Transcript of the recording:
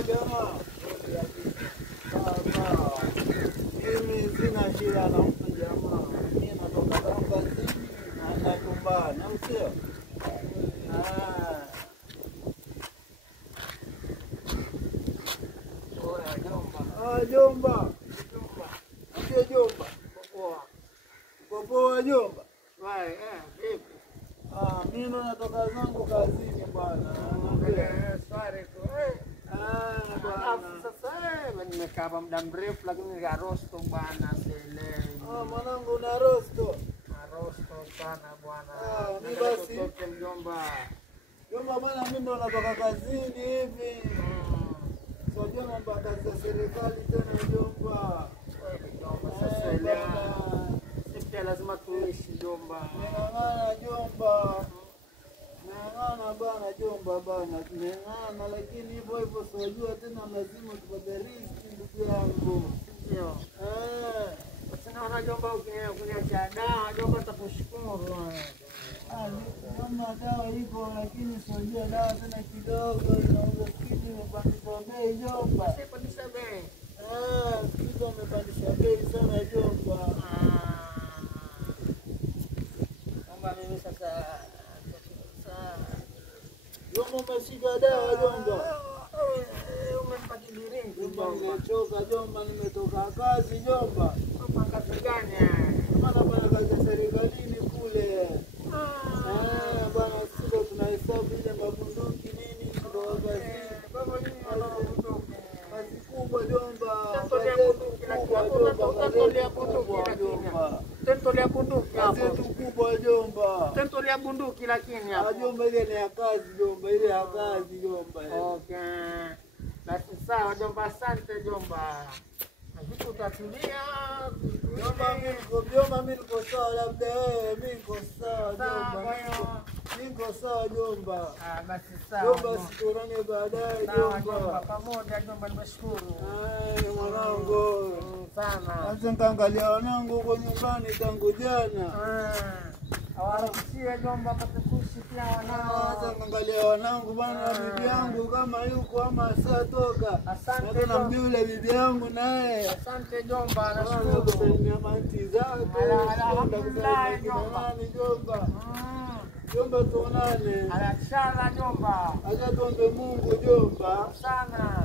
Poa jamaa. Sawa. Mimi sina shida na mtu jamaa. Mimi natoka kazini na nakumbana, sio? Jomba. Ndio jomba. Poa jomba. Vipi? Mimi natoka zangu kazini bwana. Swali tu. Bwana. Sasa nimekaa hapa muda mrefu lakini ni rosto bwana sielewi. Mwanangu na rosto. Rosto sana bwana. Ni basi Toke mjomba. Jomba bwana, mimi ndo natoka kazini hivi. So jomba kazi ya serikali tena jomba. Sasa leo lazima tuishi jomba. Ning'ang'ana jomba. Ning'ang'ana bana jomba bana. Ning'ang'ana lakini hivyo hivyo sijua tena lazima tupate riziki ndugu yangu. Ndio. Sasa naona jomba ukiniacha dawa jomba takushukuru. Jomba dawa iko lakini sijua dawa tena kidogo inaweza kitu imepandisha bei jomba. Sipandisha bei. Kitu imepandisha bei sana jomba. Mimi sasa Jomba umeshika dawa jomba. Umempa kibiringi Jomba nimechoka jomba, nimetoka kazi jomba. kazi gani? Maana bwana kazi ya serikalini kule. Bwana sisi tunahesabu ile mabunduki nini ndio kazi. Kazi kubwa jomba. Tolea bunduki kubwa jomba. Tolea bunduki lakini hapo. Jomba ile ni ya kazi jomba, ile ya kazi jomba. Okay. Basi sawa jomba, asante jomba. Vitu utatulia. Jomba mimi niko sawa, labda wewe mimi niko sawa jomba. Niko sawa jomba. Basi sawa. Jomba sikurane baadaye Jomba. Pamoja jomba, nimeshukuru. Mwanangu. Sana. Sasa nikaangalia wanangu huko nyumbani tangu jana. Hawaruhusiwi jomba matukushi pia wanao. Sasa nikaangalia wanangu bwana, bibi yangu kama yuko ama asatoka. Asante na yule bibi yangu naye. Asante jomba, nashukuru. Kusalimia manti zake. Alhamdulillah jomba. Jomba tuonane. Inshallah jomba. Acha tuombe Mungu jomba. Sana.